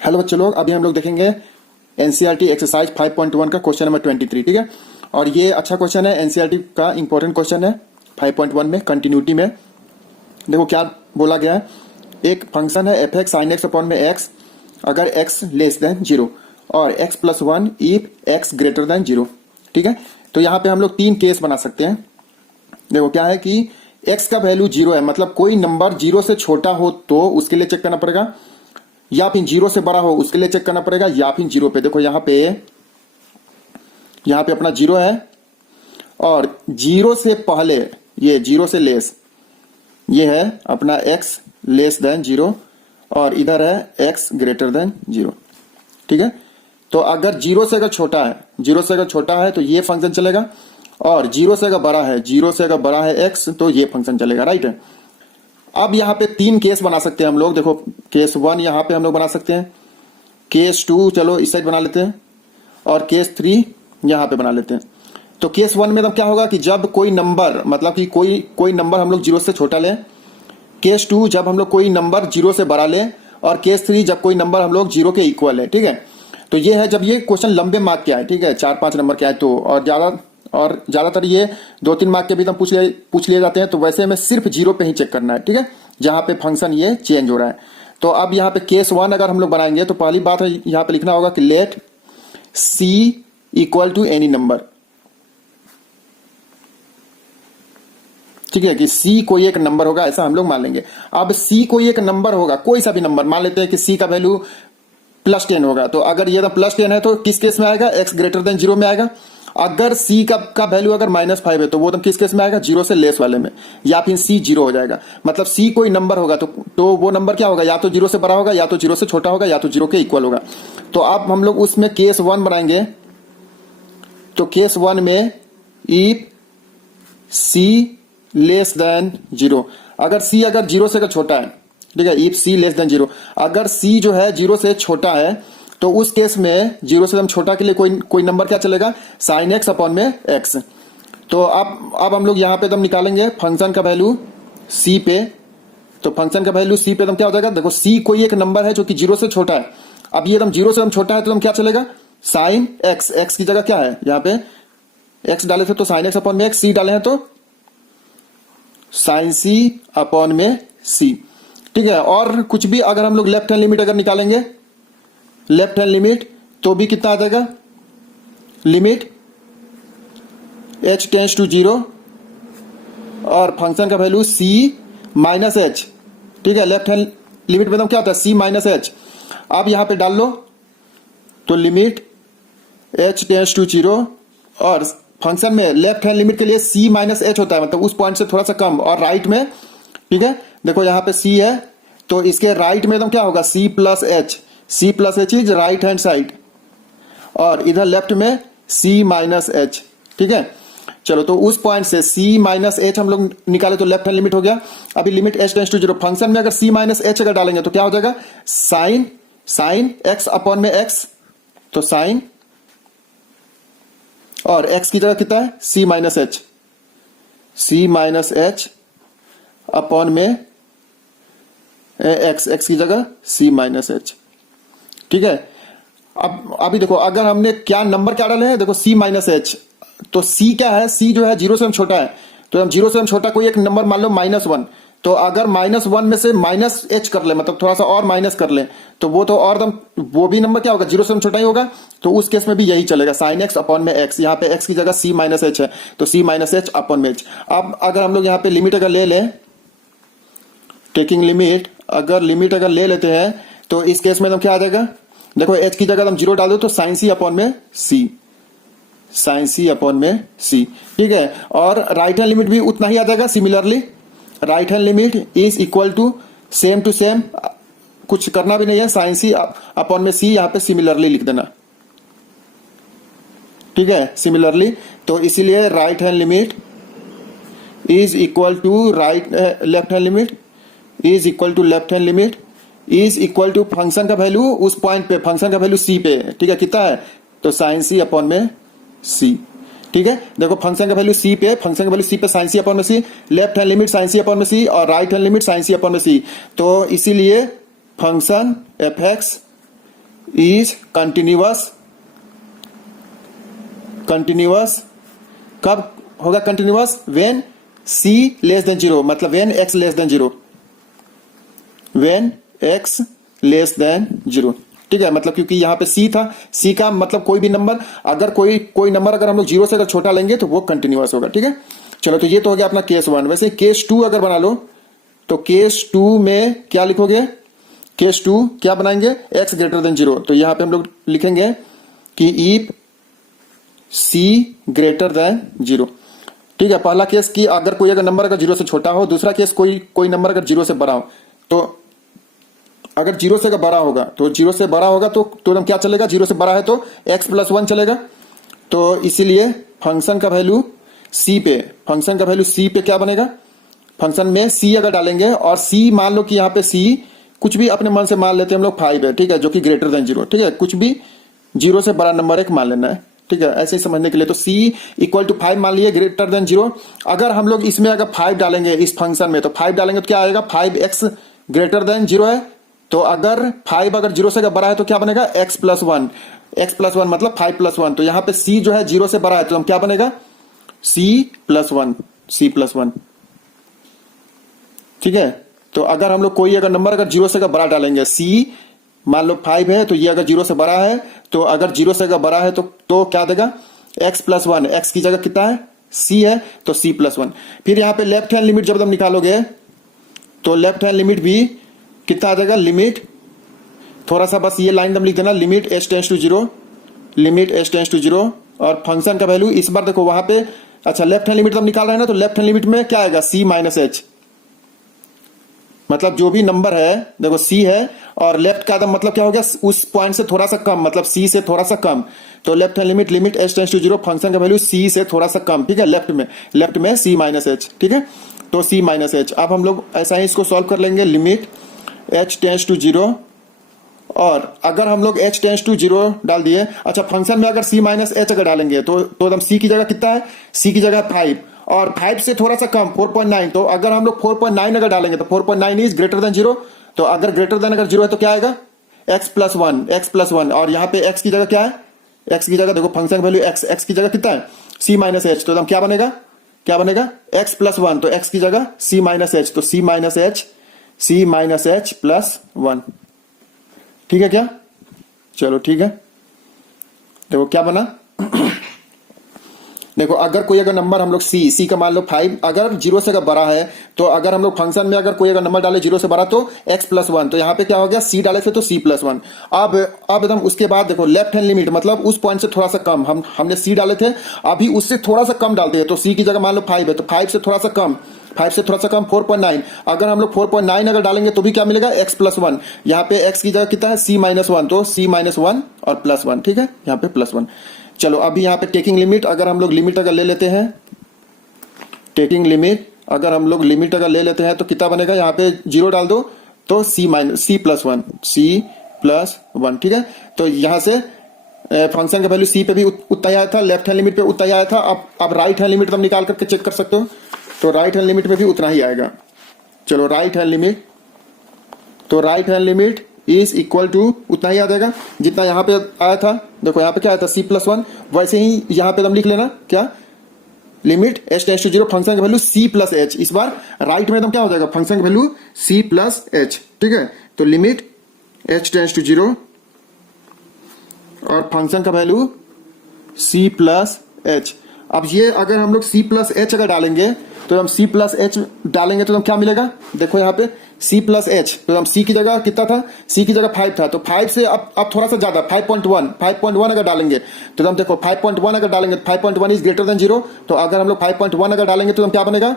Hello बच्चों लोग, अभी हम लोग देखेंगे एनसीईआरटी एक्सरसाइज 5.1 का क्वेश्चन नंबर 23। ठीक है, और ये अच्छा क्वेश्चन है, एनसीईआरटी का इंपॉर्टेंट क्वेश्चन है 5.1 में कंटिन्यूटी में। देखो क्या बोला गया है, एक फंक्शन है F x sine x upon में एक्स अगर एक्स लेस देन 0 और x plus 1 if x greater than 0। ठीक है, तो यहाँ पे हम लोग 3 केस बना सकते हैं। देखो क्या है कि एक्स का वैल्यू 0 है, मतलब कोई नंबर 0 से छोटा हो तो उसके लिए चेक करना पड़ेगा, या फिर 0 से बड़ा हो उसके लिए चेक करना पड़ेगा, या फिर 0 पे। देखो यहाँ पे अपना 0 है और 0 से पहले ये 0 से लेस ये है अपना x लेस देन 0 और इधर है x ग्रेटर देन 0। ठीक है, तो अगर 0 से अगर छोटा है, 0 से अगर छोटा है तो ये फंक्शन चलेगा, और 0 से अगर बड़ा है, 0 से अगर बड़ा है x तो ये फंक्शन चलेगा। राइट है, अब यहाँ पे 3 केस बना सकते हैं हम लोग। देखो केस 1 यहाँ पे हम लोग बना सकते हैं, केस 2 चलो इस साइड बना लेते हैं, और केस 3 यहाँ पे बना लेते हैं। तो केस 1 में तब क्या होगा कि जब कोई नंबर, मतलब कि कोई नंबर हम लोग 0 से छोटा लें, केस 2 जब हम लोग कोई नंबर 0 से बड़ा लें, और केस 3 जब कोई नंबर हम लोग 0 के इक्वल है। ठीक है, तो ये है जब ये क्वेश्चन लंबे मार्क के आए। ठीक है, 4-5 नंबर के आए तो, और ज्यादातर ये 2-3 मार्क के भी तो पूछ लिए जाते हैं। तो वैसे में सिर्फ 0 पे ही चेक करना है। ठीक है, जहां पे फंक्शन ये चेंज हो रहा है। तो अब यहाँ पे केस 1 अगर हम लोग बनाएंगे तो पहली बात है यहाँ पे लिखना होगा कि let c equal to any number. ठीक है, कि सी कोई एक नंबर होगा, ऐसा हम लोग मान लेंगे। अब सी कोई एक नंबर होगा, कोई सा भी नंबर मान लेते हैं कि सी का वैल्यू +10 होगा। तो अगर ये +10 है तो किस केस में आएगा, एक्स ग्रेटर देन 0 में आएगा। अगर सी का वैल्यू अगर -5 है तो वो किस केस में आएगा, 0 से लेस वाले में, या फिर सी 0 हो जाएगा। मतलब सी कोई नंबर होगा तो वो नंबर क्या होगा, या तो 0 से बड़ा होगा, या तो 0 से छोटा होगा, या तो 0 के इक्वल होगा। तो अब हम लोग उसमें केस 1 बनाएंगे। तो केस 1 में इफ सी लेस देन 0, अगर सी अगर 0 से अगर छोटा है, ठीक है, इफ सी लेस देन 0, अगर सी जो है 0 से छोटा है तो उस केस में 0 से हम छोटा के लिए कोई नंबर क्या चलेगा, साइन एक्स अपॉन में एक्स। तो अब हम लोग यहाँ पे एकदम निकालेंगे फंक्शन का वैल्यू सी पे। तो फंक्शन का वैल्यू सी पे एकदम क्या हो जाएगा, देखो सी कोई एक नंबर है जो कि 0 से छोटा है। अब ये एकदम 0 से हम छोटा है तो हम क्या चलेगा, साइन एक्स। एक्स की जगह क्या है, यहाँ पे एक्स डाले थे तो साइन एक्स अपॉन में एक्स, सी डाले हैं तो साइन सी अपॉन में सी। ठीक है, और कुछ भी अगर हम लोग लेफ्ट हैंड लिमिट अगर निकालेंगे, लेफ्ट हैंड लिमिट, तो भी कितना आ जाएगा, लिमिट h टेंस टू 0 और फंक्शन का वैल्यू c माइनस एच। ठीक है, लेफ्ट हैंड लिमिट में तो क्या होता है, c माइनस एच। अब यहां पे डाल लो तो लिमिट h टेंस टू 0, और फंक्शन में लेफ्ट हैंड लिमिट के लिए c माइनस एच होता है, मतलब उस पॉइंट से थोड़ा सा कम, और राइट में, ठीक है, देखो यहां पे c है तो इसके राइट में एकदम क्या होगा, c plus H is right hand side, और इधर लेफ्ट में c माइनस एच। ठीक है, चलो तो उस पॉइंट से c माइनस एच हम लोग निकाले तो लेफ्ट हैंड लिमिट हो गया। अभी limit h tends to 0, function में अगर c माइनस एच अगर डालेंगे तो क्या हो जाएगा, साइन x अपॉन में x, तो साइन, और x की जगह कितना है, c माइनस एच अपॉन में x की जगह c माइनस एच। ठीक है, अब अभी देखो अगर हमने क्या नंबर क्या डाले हैं, देखो c माइनस एच, तो c क्या है, c जो है 0 से हम छोटा है, तो हम 0 से हम छोटा कोई एक नंबर मान लो -1, तो अगर -1 में से माइनस एच कर ले, मतलब थोड़ा सा और माइनस कर ले, तो वो तो और वो भी नंबर क्या होगा, 0 से हम छोटा ही होगा। तो उस केस में भी यही चलेगा, साइन एक्स अपॉन में एक्स। यहाँ पे x की जगह c माइनस एच है तो c माइनस एच अपॉन में एच। अब अगर हम लोग यहाँ पे लिमिट अगर ले लें, टेकिंग लिमिट, अगर लिमिट अगर ले लेते हैं तो इस केस में तो क्या आ जाएगा, देखो h की जगह हम 0 डाल दो तो साइन सी अपॉन में सी, साइन सी अपॉन में सी। ठीक है, और राइट हैंड लिमिट भी उतना ही आ जाएगा। Similarly right hand limit is equal to same to same, कुछ करना भी नहीं है, साइन सी अपॉन में सी, यहाँ पे सिमिलरली लिख देना। ठीक है, सिमिलरली, तो इसीलिए right hand limit is equal to left hand limit is equal to left hand limit is equal to function का वैल्यू उस पॉइंट पे, फंक्शन का वैल्यू सी पे। ठीक है, कितना है, तो साइन सी अपॉन में सी। ठीक है, देखो फंक्शन का वैल्यू सी पे, फंक्शन का वैल्यू सी पे, साइन सी अपॉन में सी, लेफ्ट हैंड लिमिट साइन सी अपॉन में सी, और राइट हैंड लिमिट साइन सी अपॉन में सी। तो इसीलिए function F x is continuous, continuous कब होगा continuous? When c less than 0, मतलब when x less than 0, when x less than 0। ठीक है, मतलब क्योंकि यहाँ पे c था, c का मतलब कोई भी नंबर, अगर कोई नंबर अगर हम लोग 0 से अगर छोटा लेंगे तो वो कंटिन्यूअस होगा। ठीक है, चलो तो ये तो हो गया अपना केस 1। वैसे केस 2 अगर बना लो तो केस 2 में क्या लिखोगे? केस 2 क्या बनाएंगे? x greater than 0। तो यहाँ पे हम लोग लिखेंगे कि इफ c ग्रेटर देन 0। ठीक है, पहला केस कि अगर कोई अगर नंबर अगर 0 से छोटा हो, दूसरा केस कोई नंबर अगर 0 से बड़ा हो। तो अगर 0 से अगर बड़ा होगा तो 0 से बड़ा होगा तो एकदम क्या चलेगा? 0 से बड़ा है तो x प्लस 1 चलेगा। तो इसीलिए फंक्शन का वैल्यू c पे, फंक्शन का वैल्यू c पे क्या बनेगा? फंक्शन में c अगर डालेंगे और c मान लो कि यहाँ पे c कुछ भी अपने मन से मान लेते हैं हम लोग 5 है। ठीक है, जो कि ग्रेटर देन 0। ठीक है, कुछ भी 0 से बड़ा नंबर एक मान लेना है। ठीक है, ऐसे ही समझने के लिए तो c इक्वल टू 5 मान लिए, ग्रेटर देन 0। अगर हम लोग इसमें अगर 5 डालेंगे इस फंक्शन में तो 5 डालेंगे तो क्या आएगा? 5x ग्रेटर देन 0 है। तो अगर 5 अगर 0 से बड़ा है तो क्या बनेगा? x प्लस 1, x प्लस 1 मतलब 5 प्लस 1। तो यहाँ पे c जो है 0 से बड़ा है तो हम क्या बनेगा? c plus 1, c plus 1। ठीक है, तो अगर हम लोग कोई अगर नंबर अगर 0 से बड़ा डालेंगे, c मान लो 5 है तो ये अगर 0 से बड़ा है, तो अगर 0 से बड़ा है तो क्या देगा? x प्लस 1, x की जगह कितना है? c है तो c प्लस 1। फिर यहाँ पे लेफ्ट हैंड लिमिट जब तुम निकालोगे तो लेफ्ट हैंड लिमिट भी कितना आ जाएगा? लिमिट थोड़ा सा बस ये लाइन दम लिख देना, limit h tends to 0, limit h tends to 0। और फंक्शन का वैल्यू इस बार देखो वहां पे, अच्छा लेफ्ट हैंड लिमिट हम निकाल रहे हैं ना, तो लेफ्ट हैंड लिमिट में क्या आएगा? c माइनस एच, मतलब जो भी नंबर है देखो c है और लेफ्ट का एकदम मतलब क्या हो गया? उस पॉइंट से थोड़ा सा कम, मतलब c से थोड़ा सा कम। तो left hand limit, limit h tends to 0, function का वैल्यू c से थोड़ा सा कम। ठीक है, लेफ्ट में c माइनस एच। ठीक है, तो c माइनस एच। अब हम लोग ऐसा ही इसको सॉल्व कर लेंगे, लिमिट h टेंस टू 0। और अगर हम लोग h टेंस टू 0 डाल दिए, अच्छा फंक्शन में अगर c माइनस एच अगर डालेंगे तो एकदम c की जगह कितना है? c की जगह 5 और 5 से थोड़ा सा कम 4.9। तो अगर हम लोग 4.9 अगर डालेंगे तो 4.9 इज ग्रेटर देन 0। तो अगर ग्रेटर देन अगर 0 है तो क्या आएगा? x plus 1, x plus 1। और यहाँ पे x की जगह क्या है? x की जगह देखो फंक्शन का वैल्यू x की जगह कितना है? c minus H. तो एकदम क्या बनेगा? क्या बनेगा? x प्लस 1, तो x की जगह c माइनस एच, तो c माइनस एच प्लस 1। ठीक है क्या? चलो ठीक है, देखो क्या बना। देखो अगर कोई अगर नंबर हम लोग c का मान लो 5 अगर 0 से अगर बड़ा है, तो अगर हम लोग फंक्शन में अगर कोई अगर नंबर डाले 0 से बड़ा तो x प्लस 1। तो यहाँ पे क्या हो गया? c डाले थे तो c प्लस 1। अब एकदम उसके बाद देखो लेफ्ट हैंड लिमिट, मतलब उस पॉइंट से थोड़ा सा कम, हमने c डाले थे, अभी उससे थोड़ा सा कम डालते हैं। तो c की जगह मान लो 5 है तो 5 से थोड़ा सा कम, 4.9। अगर हम लोग 4.9 अगर डालेंगे तो भी क्या मिलेगा? x plus 1। यहाँ पे x की जगह कितना है? c माइनस 1, तो c माइनस 1 और प्लस 1। ठीक है, यहाँ पे प्लस 1। चलो अभी यहाँ पे टेकिंग लिमिट, अगर हम लोग लिमिट अगर ले लेते हैं, टेकिंग लिमिट अगर हम लोग लिमिट अगर ले लेते हैं तो कितना बनेगा? यहाँ पे 0 डाल दो तो c प्लस 1। ठीक है, तो यहाँ से फंक्शन का वैल्यू c पे भी उतना ही आया था, लेफ्ट हैंड लिमिट पे उतना ही आया था। अब राइट हैंड लिमिट तुम निकाल करके चेक कर सकते हो, तो राइट हैंड लिमिट में भी उतना ही आएगा। चलो राइट हैंड लिमिट, तो right hand limit is equal to उतना ही आ जाएगा जितना यहाँ पे आया था। देखो यहाँ पे क्या आया था? c plus 1। वैसे ही यहाँ पे हम लिख लेना क्या? Limit h tends to 0, function का वैल्यू c प्लस एच। इस बार राइट में एकदम क्या हो जाएगा? फंक्शन का वैल्यू c प्लस एच। ठीक है, तो लिमिट h टेंस टू 0 और फंक्शन का वैल्यू c प्लस एच। अब ये अगर हम लोग c प्लस एच अगर डालेंगे तो हम c प्लस एच डालेंगे तो हम क्या मिलेगा? देखो यहाँ पे c प्लस एच, तो हम c की जगह कितना था? c की जगह 5 था, तो 5 से अब थोड़ा सा ज्यादा 5.1 अगर डालेंगे तो हम देखो 5.1 अगर डालेंगे, 5.1 इज ग्रेटर देन 0। तो अगर हम लोग 5.1 अगर डालेंगे तो हम क्या बनेगा?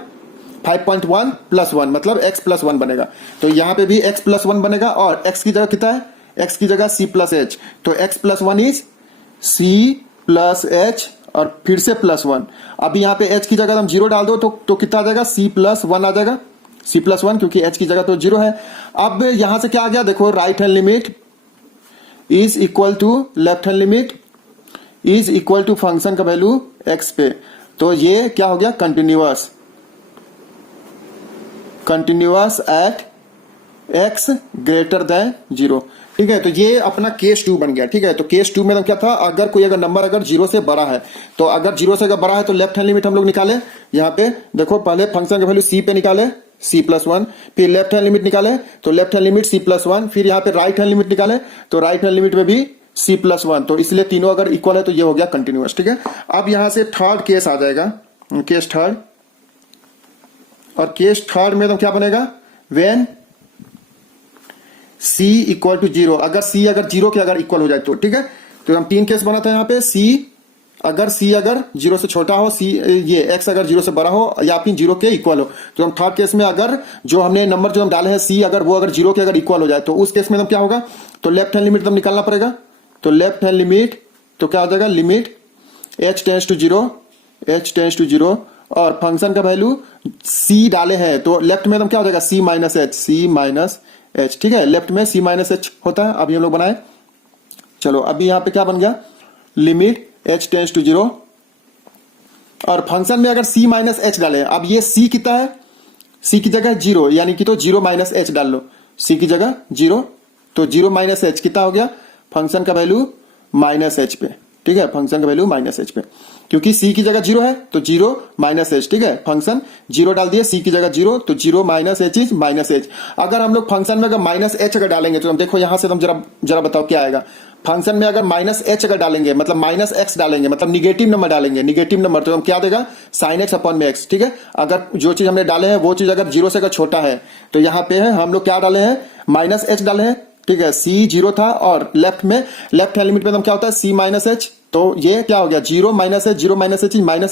5.1 प्लस 1, मतलब x प्लस 1 बनेगा। तो यहाँ पे भी x प्लस 1 बनेगा और x की जगह कितना है? x की जगह c प्लस एच, तो x plus 1 is c plus H और फिर से प्लस 1। अभी यहाँ पे h की जगह हम 0 डाल दो तो कितना आ जाएगा? c प्लस 1 आ जाएगा, c प्लस 1, क्योंकि h की जगह तो 0 है। अब यहां से क्या आ गया? देखो right hand limit is equal to left hand limit is equal to function का वैल्यू x पे। तो ये क्या हो गया? Continuous at x greater than 0। ठीक है। तो ये अपना केस 2 बन गया। ठीक है। तो केस 2 में तो क्या था, अगर कोई अगर नंबर अगर 0 से बड़ा है, तो अगर 0 से अगर बड़ा है तो लेफ्ट हैंड लिमिट हम लोग निकाले। यहाँ पे देखो, पहले फंक्शन का वैल्यू c पे निकाले, c+1, फिर लेफ्ट हैंड लिमिट निकाले तो लेफ्ट हैंड लिमिट c+1, फिर यहाँ पे राइट हैंड लिमिट निकाले तो राइट हैंड लिमिट में भी c+1। तो इसलिए तीनों अगर इक्वल है तो ये हो गया कंटिन्यूअस। ठीक है। अब यहां से थर्ड केस आ जाएगा, केस थर्ड। और केस थर्ड में तो क्या बनेगा, वेन c इक्वल टू 0, अगर c अगर 0 के अगर इक्वल हो जाए तो। ठीक है। तो हम 3 केस बना था यहाँ पे, c अगर 0 से छोटा हो, ये x अगर 0 से बड़ा हो या फिर 0 के इक्वल हो। तो हम थर्ड केस में अगर जो हमने नंबर जो हम डाले हैं c अगर वो अगर 0 के अगर इक्वल हो जाए तो उस केस में तो क्या होगा, तो लेफ्ट हैंड लिमिट तो निकालना पड़ेगा। तो लेफ्ट हैंड लिमिट तो क्या हो जाएगा, लिमिट h टेंड्स टू 0 और फंक्शन का वैल्यू c डाले हैं तो लेफ्ट में तो क्या हो जाएगा, c माइनस h। ठीक है। लेफ्ट में c-h होता है। अभी हम लोग बनाए, चलो अभी यहाँ पे क्या बन गया, लिमिट h टेंड्स टू 0 और फंक्शन में अगर c-h डाले, अब ये c कितना है, c की जगह 0, यानी कि तो 0-h डाल लो, c की जगह 0, तो 0-h कितना हो गया, फंक्शन का वैल्यू -h पे। ठीक है। फंक्शन का वैल्यू -h पे, क्योंकि c की जगह 0 है तो 0-h। ठीक है। फंक्शन 0 डाल दिए, c की जगह 0 तो 0-h इज -h। अगर हम लोग फंक्शन में अगर -h अगर डालेंगे तो हम देखो यहां से, तुम जरा बताओ क्या आएगा। फंक्शन में अगर -h अगर डालेंगे मतलब -x डालेंगे, मतलब निगेटिव नंबर डालेंगे, निगेटिव नंबर, तो हम क्या देगा, sin x अपॉन में x। ठीक है। अगर जो चीज हमने डाले हैं वो चीज अगर 0 से अगर छोटा है तो यहाँ पे है हम लोग क्या डाले हैं, -h डाले हैं। ठीक है। c 0 था और लेफ्ट हैंड लिमिट में तो क्या होता है, c-h, तो ये क्या हो गया, 0-h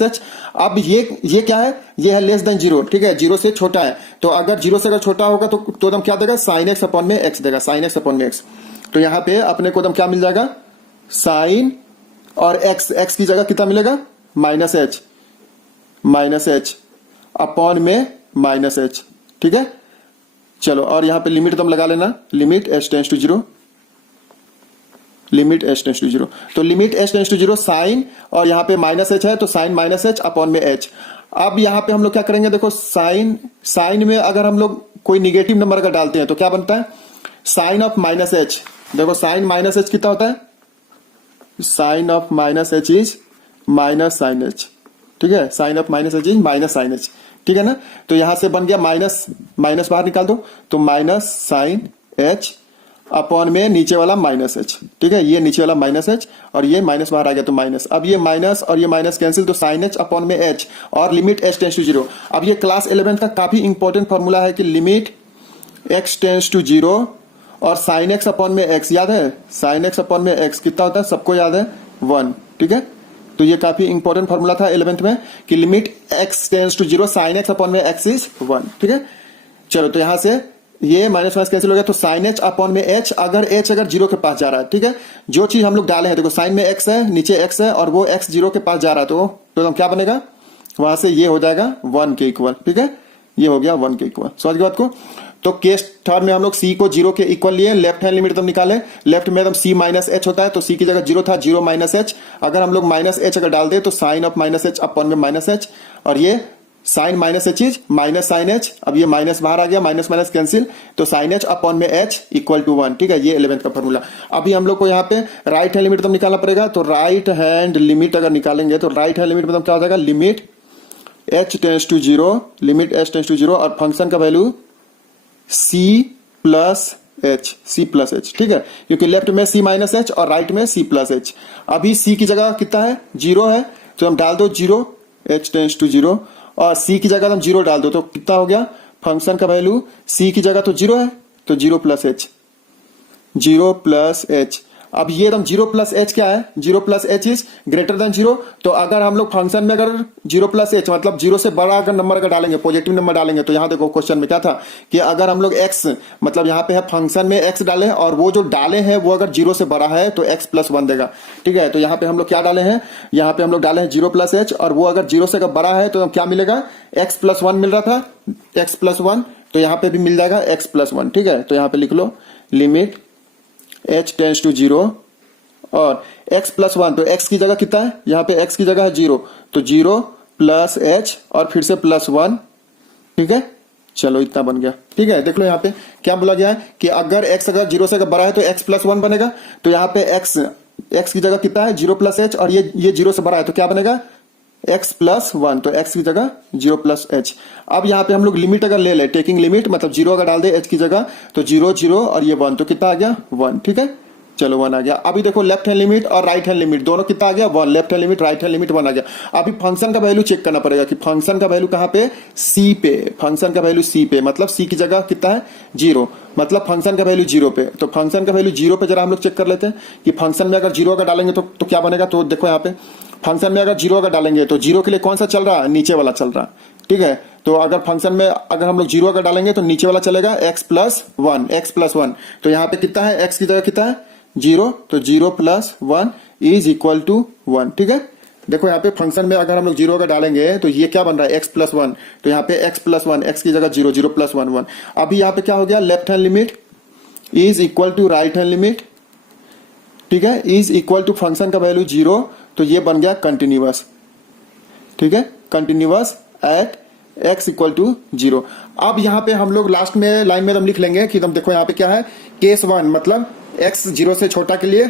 -h। अब ये क्या है, ये है लेस देन 0। ठीक है। 0 से छोटा है, तो अगर 0 से अगर छोटा होगा तो हम क्या देगा, sin x अपॉन में x देगा, sin x अपॉन में x। तो यहाँ पे अपने को दम क्या मिल जाएगा, साइन और x की जगह कितना मिलेगा, -h अपॉन में -h। ठीक है। चलो और यहाँ पे लिमिट तुम लगा लेना, limit h tends to 0, limit h tends to 0। तो limit h tends to 0 sine और यहाँ पे -h है तो साइन -h अपॉन में h। अब यहाँ पे हम लोग क्या करेंगे, देखो साइन में अगर हम लोग कोई निगेटिव नंबर अगर डालते हैं तो क्या बनता है, साइन ऑफ -h। देखो साइन -h कितना होता है, sine of -h is -sin h। ठीक है। Sine of -h is -sin h। ठीक है ना। तो यहां से बन गया माइनस बाहर निकाल दो तो -sin h अपॉन में नीचे वाला -h। ठीक है। ये नीचे वाला -h और ये माइनस बाहर आ गया तो माइनस। अब ये माइनस और ये माइनस कैंसिल तो sin h अपॉन में h और लिमिट h टेंड्स टू 0। अब ये क्लास 11 का काफी इंपॉर्टेंट फॉर्मूला है कि लिमिट x टेंड्स टू 0 और sin x अपॉन में x, याद है sin x अपॉन में x कितना होता है, सबको याद है 1। ठीक है। तो ये काफी इंपॉर्टेंट फॉर्मूला था 11th में कि limit x tends to 0 sin x upon में x इज 1। ठीक है। चलो तो यहां से ये माइनस कैंसिल हो गया तो sin h अपॉन में h, अगर h अगर 0 के पास जा रहा है। ठीक है। जो चीज हम लोग डाले हैं, देखो साइन में x है, नीचे x है और वो x 0 के पास जा रहा है तो क्या बनेगा, वहां से ये हो जाएगा 1 के इक्वल। ठीक है। ये हो गया 1 के इक्वल। समझ गए बात को। तो केस थर्ड में हम लोग c को 0 के इक्वल लिए, लेफ्ट हैंड लिमिट तुम निकाले, लेफ्ट में तुम c-h होता है तो c की जगह 0 था, 0-h। अगर हम लोग -h अगर डाल दे तो साइन ऑफ -h अपॉन में -h और ये sine -h is -sin h। अब ये माइनस बाहर आ गया, माइनस कैंसिल तो sin h अपॉन में h इक्वल टू 1। ठीक है। ये 11th का फॉर्मूला। अभी हम लोग को यहाँ पे राइट हैंड लिमिट तुम निकालना पड़ेगा। तो राइट हैंड लिमिट अगर निकालेंगे तो राइट हैंड लिमिट में तुम क्या हो जाएगा, limit h tends to 0, limit h tends to 0 और फंक्शन का वैल्यू c+h। ठीक है। क्योंकि लेफ्ट में c-h और राइट में c+h। अभी c की जगह कितना है, 0 है तो हम डाल दो 0, h टेंड्स टू 0 और c की जगह हम 0 डाल दो तो कितना हो गया, फंक्शन का वैल्यू c की जगह तो 0 है तो 0+h। अब ये एकदम 0+h क्या है, 0+h इज ग्रेटर देन 0। तो अगर हम लोग फंक्शन में अगर 0+h मतलब 0 से बड़ा अगर नंबर अगर डालेंगे, पॉजिटिव नंबर डालेंगे, तो यहाँ देखो क्वेश्चन में क्या था कि अगर हम लोग x मतलब यहाँ पे है फंक्शन में x डाले और वो जो डाले हैं वो अगर 0 से बड़ा है तो x+1 देगा। ठीक है। तो यहाँ पे हम लोग क्या डाले हैं, यहाँ पे हम लोग डाले हैं 0+h और वो अगर 0 से अगर बड़ा है तो क्या मिलेगा, x+1 मिल रहा था, x+1 तो यहाँ पे भी मिल जाएगा x+1। ठीक है। तो यहाँ पे लिख लो लिमिट h टेंड्स टू 0 और x+1 तो x की जगह कितना है, यहाँ पे x की जगह है 0 तो 0+h और फिर से +1। ठीक है। चलो इतना बन गया। ठीक है, देख लो यहाँ पे क्या बोला गया है कि अगर x अगर 0 से बड़ा है तो x प्लस 1 बनेगा। तो यहाँ पे x की जगह कितना है 0 प्लस h, और ये 0 से बड़ा है तो क्या बनेगा x प्लस 1, तो x की जगह 0 प्लस h। अब यहाँ पे हम लोग लिमिट अगर ले ले, टेकिंग लिमिट मतलब 0 अगर डाल दे h की जगह तो 0 0 और ये 1, तो कितना आ गया 1। ठीक है, चलो 1 आ गया। अभी देखो लेफ्ट हैंड लिमिट और राइट हैंड लिमिट दोनों कितना आ गया 1, left hand limit right hand limit 1 आ गया। अभी फंक्शन का वैल्यू चेक करना पड़ेगा कि फंक्शन का वैल्यू कहाँ पे c पे, फंक्शन का वैल्यू c पे, मतलब c की जगह कितना है 0, मतलब फंक्शन का वैल्यू 0 पे। तो फंक्शन का वैल्यू 0 पे जरा हम लोग चेक कर लेते हैं कि फंक्शन में अगर 0 अगर डालेंगे तो क्या बनेगा। तो देखो यहाँ पे फंक्शन में अगर 0 अगर डालेंगे तो 0 के लिए कौन सा चल रहा है, नीचे वाला चल रहा है। ठीक है, तो अगर फंक्शन में अगर हम लोग 0 अगर डालेंगे तो नीचे वाला चलेगा x प्लस 1, x प्लस 1। तो यहाँ पे कितना है x की जगह कितना है 0, तो 0 प्लस 1 इज इक्वल टू 1। ठीक है, देखो यहाँ पे फंक्शन में अगर हम लोग 0 अगर डालेंगे तो ये क्या बन रहा है x प्लस 1, तो यहाँ पे x प्लस 1, x की जगह 0, 0 प्लस 1 1। अभी यहाँ पे क्या हो गया left hand limit is equal to right hand limit. ठीक है, इज इक्वल टू फंक्शन का वैल्यू 0, तो ये बन गया कंटिन्यूअस। ठीक है, continuous at x equal to 0। अब यहाँ पे हम लोग लास्ट में लाइन में हम लिख लेंगे कि तुम देखो यहाँ पे क्या है केस 1 मतलब x 0 से छोटा के लिए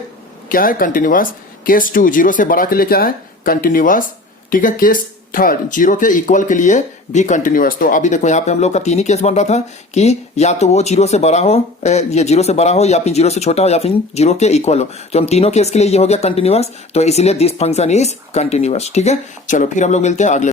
क्या है कंटिन्यूअस, केस 2 0 से बड़ा के लिए क्या है कंटिन्यूअस। ठीक है, केस 3 0 के इक्वल के लिए भी कंटिन्यूअस। तो अभी देखो यहाँ पे हम लोग का 3 ही केस बन रहा था कि या तो वो 0 से बड़ा हो, ये 0 से बड़ा हो, या फिर 0 से छोटा हो, या फिर 0 के इक्वल हो। तो हम तीनों केस के लिए ये हो गया कंटिन्यूअस, तो इसीलिए दिस फंक्शन इज कंटिन्यूअस। ठीक है, चलो फिर हम लोग मिलते हैं अगले